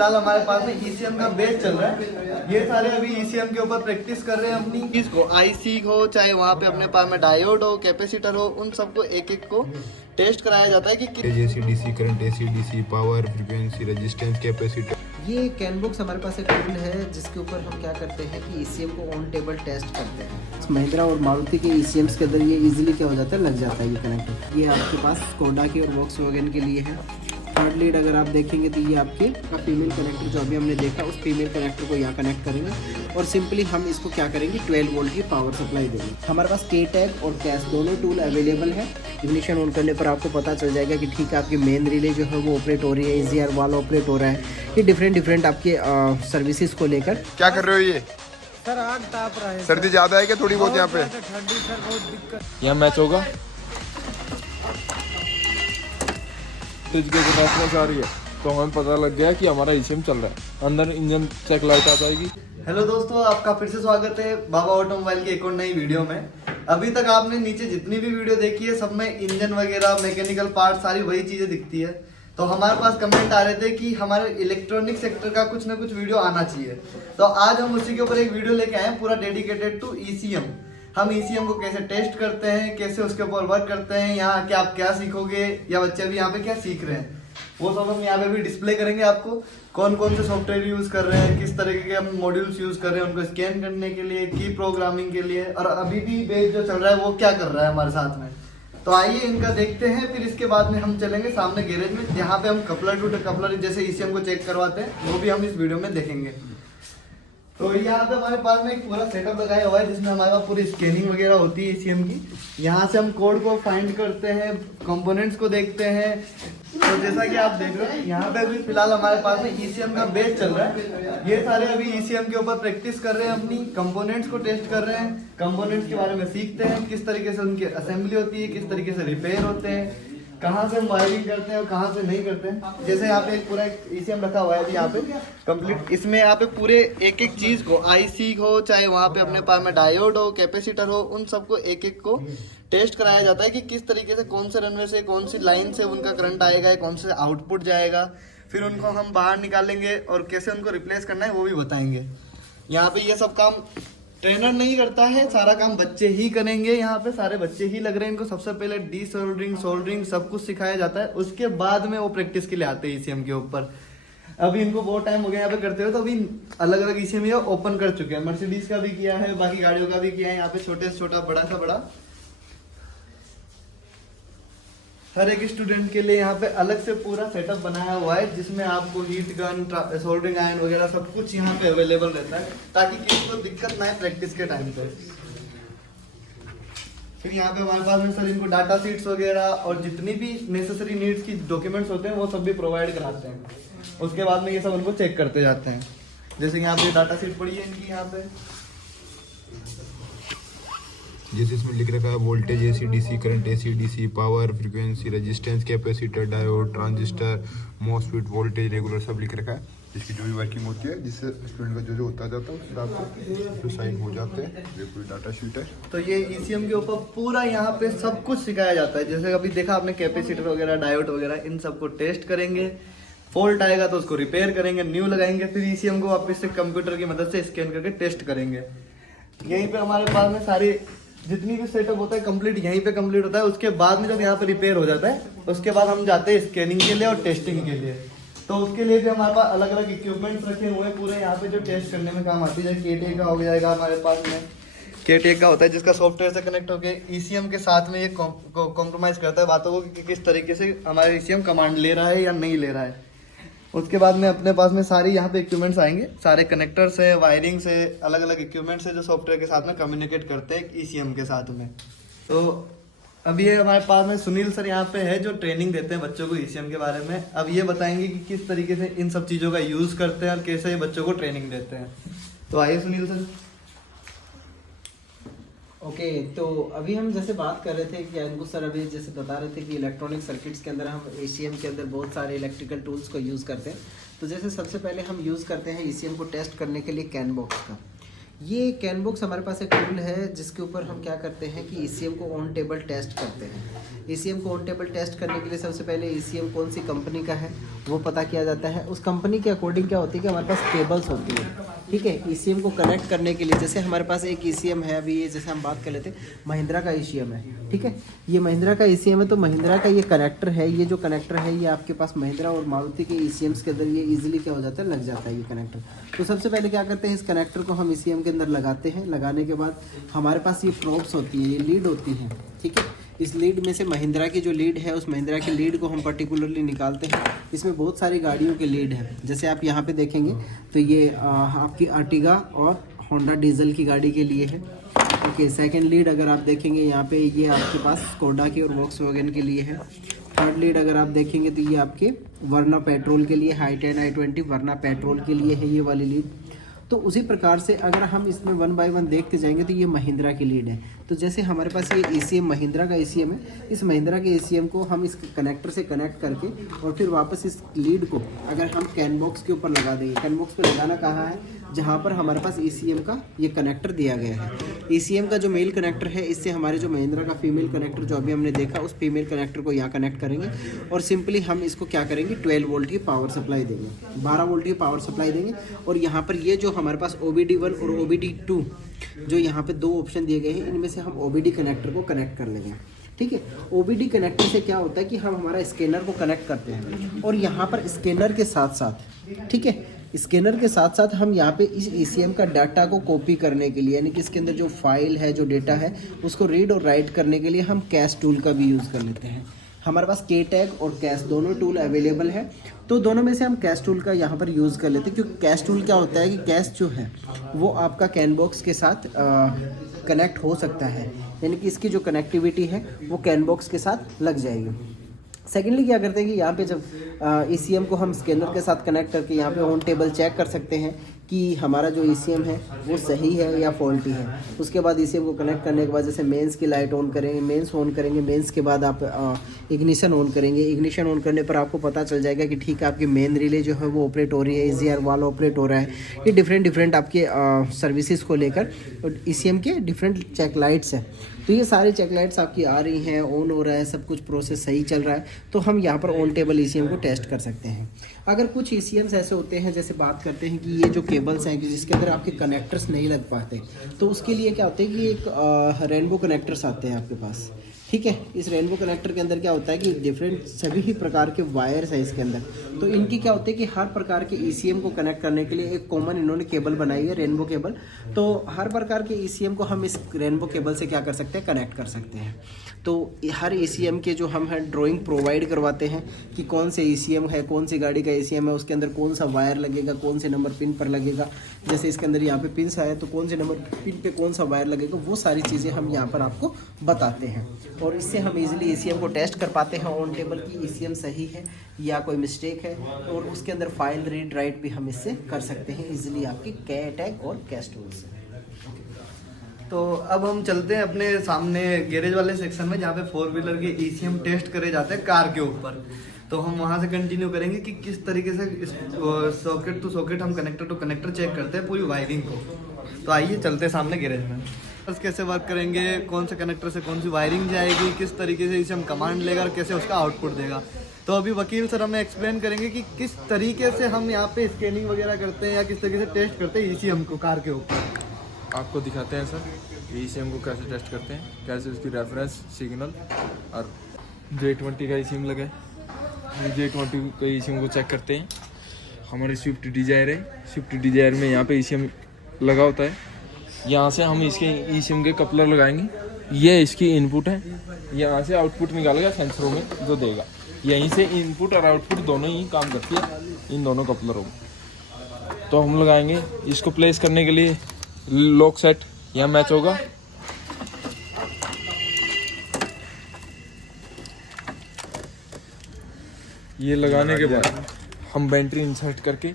फिलहाल हमारे पास में ECM का बेस चल रहा है। ये सारे अभी ECM के ऊपर प्रैक्टिस कर रहे हैं अपनी चीज को। IC हो चाहे वहाँ पे अपने पास में डायोड हो, कैपेसिटर हो, उन सबको एक एक को टेस्ट कराया जाता है कि जैसे DC current, AC DC power, frequency, resistance, capacitor. ये कैनबॉक्स हमारे पास एक टूल है जिसके ऊपर हम क्या करते हैं कि ECM को ऑन टेबल टेस्ट करते हैं। महिंद्रा और मारुति के ECMs के अंदर ये इजीली क्या हो जाता है, लग जाता है ये कनेक्टर। ये आपके पास स्कोडा की और वॉक्सवैगन के लिए है। थर्ड लीड अगर आप देखेंगे तो ये आपके फीमेल कनेक्टर जो अभी हमने देखा उस फीमेल कनेक्टर को यहाँ कनेक्ट करेंगे और सिंपली हम इसको क्या करेंगे 12 वोल्ट की पावर सप्लाई देंगे। हमारे पास K-टैग और कैश दोनों टूल अवेलेबल है। इग्निशन ऑन करने पर आपको पता चल जाएगा कि ठीक है आपकी मेन रिले जो है वो ऑपरेट हो रही है, EGR वाला ऑपरेट हो रहा है। ये डिफरेंट आपके सर्विसेज को लेकर। क्या कर रहे हो ये? सर आग ताप रहा है। सर्दी ज्यादा है क्या थोड़ी बहुत यहाँ पे? ठंडी सर बहुत दिक्कत। यहाँ मैच होगा तो इसके कैपेसिटेंस आ रही है तो हमें पता लग गया कि हमारा ECM चल रहा है। अंदर इंजन चेक लाइट आ जाएगी। हेलो दोस्तों, आपका फिर से स्वागत है बाबा ऑटोमोबाइल की एक और नई वीडियो में। अभी तक आपने नीचे जितनी भी वीडियो देखी है सब में इंजन वगैरह, मैकेनिकल पार्ट, सारी वही चीजें दिखती है। तो हमारे पास कमेंट आ रहे थे कि हमारे इलेक्ट्रॉनिक सेक्टर का कुछ ना कुछ वीडियो आना चाहिए। तो आज हम उसी के ऊपर एक वीडियो लेके आए हैं पूरा डेडिकेटेड टू ECM। हम ECM को कैसे टेस्ट करते हैं, कैसे उसके ऊपर वर्क करते हैं, यहाँ के आप क्या सीखोगे या बच्चे भी यहाँ पे क्या सीख रहे हैं, वो सब हम यहाँ पे भी डिस्प्ले करेंगे आपको। कौन कौन से सॉफ्टवेयर यूज कर रहे हैं, किस तरीके के हम मॉड्यूल्स यूज कर रहे हैं उनको स्कैन करने के लिए, की प्रोग्रामिंग के लिए, और अभी भी बेस जो चल रहा है वो क्या कर रहा है हमारे साथ में। तो आइए इनका देखते हैं, फिर इसके बाद में हम चलेंगे सामने गैरेज में जहाँ पे हम कपलर टू कपलर जैसे ECM को चेक करवाते हैं, वो भी हम इस वीडियो में देखेंगे। तो यहाँ पे हमारे पास में एक पूरा सेटअप लगाया हुआ है जिसमें हमारे पास पूरी स्कैनिंग वगैरह होती है ECM की। यहाँ से हम कोड को फाइंड करते हैं, कंपोनेंट्स को देखते हैं। तो जैसा कि आप देख रहे हो यहाँ पे अभी फिलहाल हमारे पास में ECM का बेस चल रहा है। ये सारे अभी ECM के ऊपर प्रैक्टिस कर रहे हैं, अपनी कंपोनेंट्स को टेस्ट कर रहे हैं, कंपोनेंट्स के बारे में सीखते हैं, किस तरीके से उनकी असेंबली होती है, किस तरीके से रिपेयर होते हैं, कहाँ से हम वायरिंग करते हैं और कहाँ से नहीं करते हैं। जैसे यहाँ पे एक पूरा ECM रखा हुआ है अभी यहाँ पे कंप्लीट। इसमें यहाँ पे पूरे एक एक चीज को, IC हो चाहे वहाँ पे अपने पास में डायोड हो, कैपेसिटर हो, उन सबको एक एक को टेस्ट कराया जाता है कि किस तरीके से कौन से रनवे से, कौन सी लाइन से उनका करंट आएगा, कौन से आउटपुट जाएगा। फिर उनको हम बाहर निकालेंगे और कैसे उनको रिप्लेस करना है वो भी बताएंगे। यहाँ पे ये सब काम ट्रेनर नहीं करता है, सारा काम बच्चे ही करेंगे। यहाँ पे सारे बच्चे ही लग रहे हैं। इनको सबसे पहले डीसोल्डरिंग, सोल्डरिंग सब कुछ सिखाया जाता है, उसके बाद में वो प्रैक्टिस के लिए आते हैं ECM के ऊपर। अभी इनको बहुत टाइम हो गया यहाँ पे करते हुए, तो अभी अलग अलग ECM ये ओपन कर चुके हैं। मर्सिडीज का भी किया है, बाकी गाड़ियों का भी किया है। यहाँ पे छोटे से छोटा, बड़ा सा बड़ा, हर एक स्टूडेंट के लिए यहाँ पे अलग से पूरा सेटअप बनाया हुआ है जिसमें आपको हीट गन, सोल्डरिंग आयरन वगैरह सब कुछ यहाँ पे अवेलेबल रहता है ताकि किसी को दिक्कत ना आए प्रैक्टिस के टाइम पे। फिर यहाँ पे हमारे पास में सर इनको डाटा शीट्स वगैरह और जितनी भी नेसेसरी नीड्स की डॉक्यूमेंट्स होते हैं वो सब भी प्रोवाइड कराते हैं। उसके बाद में ये सब उनको चेक करते जाते हैं। जैसे यहाँ पे डाटा शीट पड़ी है इनकी, यहाँ पे जैसे इसमें लिख रखा है voltage, AC DC current, AC DC power, frequency, resistance, capacitor, diode, transistor, MOSFET, voltage regular सब लिख रखा है। जिसकी जो भी वर्किंग होती है, जिससे स्टूडेंट का जो होता जाता है उस हिसाब से जो साइन हो जाते हैं। ये पूरी डाटा शीट है। तो ये ECM के ऊपर पूरा यहाँ पे सब कुछ सिखाया जाता है। जैसे अभी देखा आपने कैपेसिटर वगैरह, डायोड वगैरह, इन सबको टेस्ट करेंगे। फॉल्ट आएगा तो उसको रिपेयर करेंगे, न्यू लगाएंगे। फिर ECM को वापस से कंप्यूटर की मदद से स्कैन करके टेस्ट करेंगे। यहीं पे हमारे पास में सारी जितनी भी सेटअप होता है कंप्लीट यहीं पे कंप्लीट होता है। उसके बाद में जब यहाँ पे रिपेयर हो जाता है उसके बाद हम जाते हैं स्कैनिंग के लिए और टेस्टिंग के लिए। तो उसके लिए भी हमारे पास अलग अलग इक्विपमेंट्स रखे हुए हैं पूरे यहाँ पे जो टेस्ट करने में काम आती है। जैसे K-टैग का हो जाएगा हमारे पास में, K-टैग का होता है जिसका सॉफ्टवेयर से कनेक्ट होकर ECM के साथ में ये कॉम्प्रोमाइज करता है बातों को कि किस तरीके से हमारे ECM कमांड ले रहा है या नहीं ले रहा है। उसके बाद में अपने पास में सारी यहाँ पे इक्विपमेंट्स आएंगे, सारे कनेक्टर्स है, वायरिंग्स है, अलग अलग इक्विपमेंट्स है जो सॉफ्टवेयर के साथ में कम्युनिकेट करते हैं ECM के साथ में। तो अभी ये हमारे पास में सुनील सर यहाँ पे है जो ट्रेनिंग देते हैं बच्चों को ECM के बारे में। अब ये बताएंगे कि किस तरीके से इन सब चीज़ों का यूज़ करते हैं और कैसे ये बच्चों को ट्रेनिंग देते हैं। तो आइए सुनील सर। ओके, तो अभी हम जैसे बात कर रहे थे कि अंकुश सर अभी जैसे बता रहे थे कि इलेक्ट्रॉनिक सर्किट्स के अंदर हम ECM के अंदर बहुत सारे इलेक्ट्रिकल टूल्स को यूज़ करते हैं। तो जैसे सबसे पहले हम यूज़ करते हैं ECM को टेस्ट करने के लिए कैनबॉक्स का। ये कैनबॉक्स हमारे पास एक टूल है जिसके ऊपर हम क्या करते हैं कि ECM को ऑन टेबल टेस्ट करते हैं। ECM को ऑन टेबल टेस्ट करने के लिए सबसे पहले ECM कौन सी कंपनी का है वो पता किया जाता है। उस कंपनी के अकॉर्डिंग क्या होती है कि हमारे पास केबल्स होती है, ठीक है। ECM को कनेक्ट करने के लिए जैसे हमारे पास एक ECM है, अभी ये जैसे हम बात कर लेते हैं महिंद्रा का ECM है, ठीक है। ये महिंद्रा का ECM है, तो महिंद्रा का ये कनेक्टर है, ये जो कनेक्टर है ये आपके पास महिंद्रा और मारुति के ECMs के अंदर ये ईजिली क्या हो जाता है, लग जाता है ये कनेक्टर। तो सबसे पहले क्या करते हैं, इस कनेक्टर को हम ECM के अंदर लगाते हैं। लगाने के बाद हमारे पास ये प्रोब्स होती है, ये लीड होती हैं, ठीक है। इस लीड में से महिंद्रा की जो लीड है उस महिंद्रा की लीड को हम पर्टिकुलरली निकालते हैं। इसमें बहुत सारी गाड़ियों के लीड है, जैसे आप यहाँ पे देखेंगे तो ये आपकी अर्टिगा और होंडा डीजल की गाड़ी के लिए है, ओके। सेकंड लीड अगर आप देखेंगे यहाँ पे ये आपके पास स्कोडा की और वॉक्सवैगन के लिए है। थर्ड लीड अगर आप देखेंगे तो ये आपके वरना पेट्रोल के लिए, i10 i20 वरना पेट्रोल के लिए है ये वाली लीड। तो उसी प्रकार से अगर हम इसमें 1 बाय 1 देखते जाएंगे तो ये महिंद्रा की लीड है। तो जैसे हमारे पास ये ECM महिंद्रा का ECM है, इस महिंद्रा के ECM को हम इस कनेक्टर से कनेक्ट करके और फिर वापस इस लीड को अगर हम कैनबॉक्स के ऊपर लगा देंगे, कैनबॉक्स पे लगाना कहाँ है, जहाँ पर हमारे पास ECM का ये कनेक्टर दिया गया है। ECM का जो मेल कनेक्टर है, इससे हमारे जो महिंद्रा का फीमेल कनेक्टर जो अभी हमने देखा उस फीमेल कनेक्टर को यहाँ कनेक्ट करेंगे और सिंपली हम इसको क्या करेंगे, 12 वोल्ट की पावर सप्लाई देंगे, 12 वोल्ट की पावर सप्लाई देंगे। और यहाँ पर ये जो हमारे पास OBD1 और OBD2 जो यहाँ पे 2 ऑप्शन दिए गए हैं, इनमें से हम OBD कनेक्टर को कनेक्ट कर लेंगे, ठीक है। OBD कनेक्टर से क्या होता है कि हम हमारा स्कैनर को कनेक्ट करते हैं और यहाँ पर स्कैनर के साथ साथ, ठीक है, स्कैनर के साथ साथ हम यहाँ पे इस ECM का डाटा को कॉपी करने के लिए, यानी कि इसके अंदर जो फाइल है, जो डेटा है, उसको रीड और राइट करने के लिए हम कैश टूल का भी यूज़ कर लेते हैं। हमारे पास K-टैग और कैश दोनों टूल अवेलेबल है, तो दोनों में से हम कैश टूल का यहाँ पर यूज़ कर लेते हैं, क्योंकि कैश टूल क्या होता है कि कैश जो है वो आपका कैनबॉक्स के साथ कनेक्ट हो सकता है, यानी कि इसकी जो कनेक्टिविटी है वो कैनबॉक्स के साथ लग जाएगी। सेकेंडली क्या करते हैं कि यहाँ पे जब ECM को हम स्कैनर के साथ कनेक्ट करके यहाँ पे ऑन टेबल चेक कर सकते हैं कि हमारा जो ECM है वो सही है या फॉल्टी है। उसके बाद ECM को कनेक्ट करने के बाद जैसे मेंस की लाइट ऑन करेंगे, मेंस ऑन करेंगे, मेंस के बाद आप इग्निशन ऑन करेंगे। इग्निशन ऑन करने पर आपको पता चल जाएगा कि ठीक है, आपकी मेन रिले जो है वो ऑपरेट हो रही है, EGR वाल ऑपरेट हो रहा है। ये डिफरेंट आपके सर्विसेज को लेकर ECM के डिफरेंट चेक लाइट्स हैं, तो ये सारी चेक लाइट्स आपकी आ रही हैं, ऑन हो रहा है, सब कुछ प्रोसेस सही चल रहा है, तो हम यहाँ पर ऑन टेबल ECM को टेस्ट कर सकते हैं। अगर कुछ ECMs ऐसे होते हैं, जैसे बात करते हैं कि ये जो केबल्स हैं कि जिसके अंदर आपके कनेक्टर्स नहीं लग पाते, तो उसके लिए क्या होता है कि एक रेनबो कनेक्टर्स आते हैं आपके पास, ठीक है। इस रेनबो कनेक्टर के अंदर क्या होता है कि डिफरेंट सभी ही प्रकार के वायर्स हैं इसके अंदर, तो इनकी क्या होती है कि हर प्रकार के ECM को कनेक्ट करने के लिए एक कॉमन इन्होंने केबल बनाई है, रेनबो केबल। तो हर प्रकार के ECM को हम इस रेनबो केबल से क्या कर सकते हैं, कनेक्ट कर सकते हैं। तो हर ECM के जो हम हैं ड्राइंग प्रोवाइड करवाते हैं कि कौन से ECM है, कौन सी गाड़ी का ECM है, उसके अंदर कौन सा वायर लगेगा, कौन से नंबर पिन पर लगेगा। जैसे इसके अंदर यहाँ पे पिन्स आए तो कौन से नंबर पिन पे कौन सा वायर लगेगा, वो सारी चीज़ें हम यहाँ पर आपको बताते हैं और इससे हम इजीली ECM को टेस्ट कर पाते हैं ऑन टेबल की ECM सही है या कोई मिस्टेक है, और उसके अंदर फाइल रीड राइट भी हम इससे कर सकते हैं इजीली आपके K-टैग और कैश टूल से। तो अब हम चलते हैं अपने सामने गैरेज वाले सेक्शन में, जहाँ पे 4 व्हीलर के ECM टेस्ट करे जाते हैं कार के ऊपर। तो हम वहाँ से कंटिन्यू करेंगे कि किस तरीके से इस सॉकेट टू सॉकेट हम कनेक्टर टू कनेक्टर चेक करते हैं पूरी वायरिंग को। तो आइए चलते हैं सामने गैरेज में, बस कैसे वर्क करेंगे, कौन से कनेक्टर से कौन सी वायरिंग जाएगी, किस तरीके से इसे हम कमांड लेगा और कैसे उसका आउटपुट देगा। तो अभी वकील सर हमें एक्सप्लेन करेंगे कि किस तरीके से हम यहाँ पे स्कैनिंग वगैरह करते हैं या किस तरीके से टेस्ट करते हैं ECM को कार के ऊपर। आपको दिखाते हैं सर ECM को कैसे टेस्ट करते हैं, कैसे उसकी रेफरेंस सिग्नल और J20 का ECM लगा है, J20 का ECM को चेक करते हैं। हमारी स्विफ्ट डिजायर है, स्विफ्ट डिजायर में यहाँ पे ECM लगा होता है। यहाँ से हम इसके ECM के कपलर लगाएंगे, ये इसकी इनपुट है, यहाँ से आउटपुट निकालेगा सेंसरों में जो देगा। यहीं से इनपुट और आउटपुट दोनों ही काम करती है इन दोनों कपलरों में। तो हम लगाएंगे इसको प्लेस करने के लिए लॉक सेट यहाँ मैच होगा। ये लगाने के बाद हम बैटरी इंसर्ट करके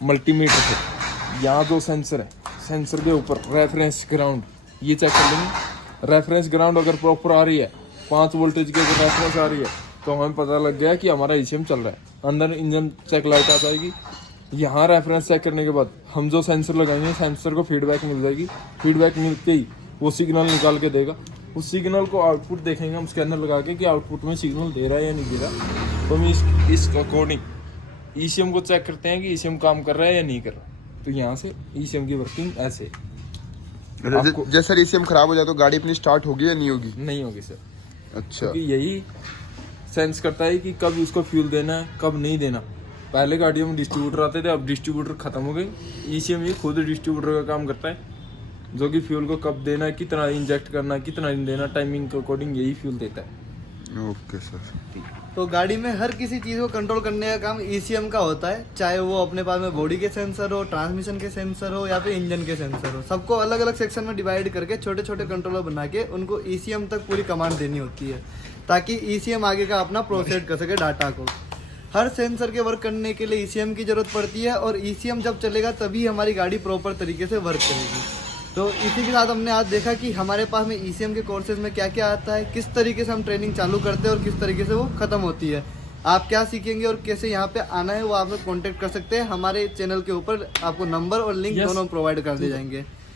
मल्टीमीटर से यहाँ जो सेंसर है, सेंसर के ऊपर रेफरेंस ग्राउंड ये चेक कर लेंगे। रेफरेंस ग्राउंड अगर प्रॉपर आ रही है, 5 वोल्टेज की अगर रेफरेंस आ रही है, तो हमें पता लग गया कि हमारा ECM चल रहा है। अंदर इंजन चेक लाइट आ जाएगी, यहाँ रेफरेंस चेक करने के बाद हम जो सेंसर लगाएंगे सेंसर को फीडबैक मिल जाएगी, फीडबैक मिलते ही वो सिग्नल निकाल के देगा। उस सिग्नल को आउटपुट देखेंगे हम स्कैनर लगा के कि आउटपुट में सिग्नल दे रहा है या नहीं दे रहा। तो हम इस अकॉर्डिंग ECM को चेक करते हैं कि ECM काम कर रहा है या नहीं कर रहा। तो यहाँ से ECM की वर्किंग ऐसे जैसे सर ECM खराब हो जाए तो गाड़ी अपनी स्टार्ट होगी या नहीं होगी? नहीं होगी सर, अच्छा, क्योंकि यही सेंस करता है कि कब उसको फ्यूल देना है कब नहीं देना। पहले गाड़ियों में डिस्ट्रीब्यूटर आते थे, अब डिस्ट्रीब्यूटर खत्म हो गए। ECM ये खुद डिस्ट्रीब्यूटर का काम करता है, जो कि फ्यूल को कब देना है, कितना इंजेक्ट करना है, कितना नहीं देना, टाइमिंग के अकॉर्डिंग यही फ्यूल देता है। Okay sir. तो गाड़ी में हर किसी चीज़ को कंट्रोल करने का काम ECM का होता है, चाहे वो अपने पास में बॉडी के सेंसर हो, ट्रांसमिशन के सेंसर हो या फिर इंजन के सेंसर हो। सबको अलग अलग सेक्शन में डिवाइड करके छोटे छोटे कंट्रोलर बना के उनको ECM तक पूरी कमांड देनी होती है, ताकि ECM आगे का अपना प्रोसेस कर सके डाटा को। हर सेंसर के वर्क करने के लिए ECM की ज़रूरत पड़ती है, और ECM जब चलेगा तभी हमारी गाड़ी प्रॉपर तरीके से वर्क करेगी। तो इसी के साथ हमने आज देखा कि हमारे पास में ECM के कोर्सेज में क्या क्या आता है, किस तरीके से हम ट्रेनिंग चालू करते हैं और किस तरीके से वो ख़त्म होती है। आप क्या सीखेंगे और कैसे यहाँ पे आना है वो आप लोग कॉन्टेक्ट कर सकते हैं। हमारे चैनल के ऊपर आपको नंबर और लिंक दोनों प्रोवाइड कर दिए जाएंगे।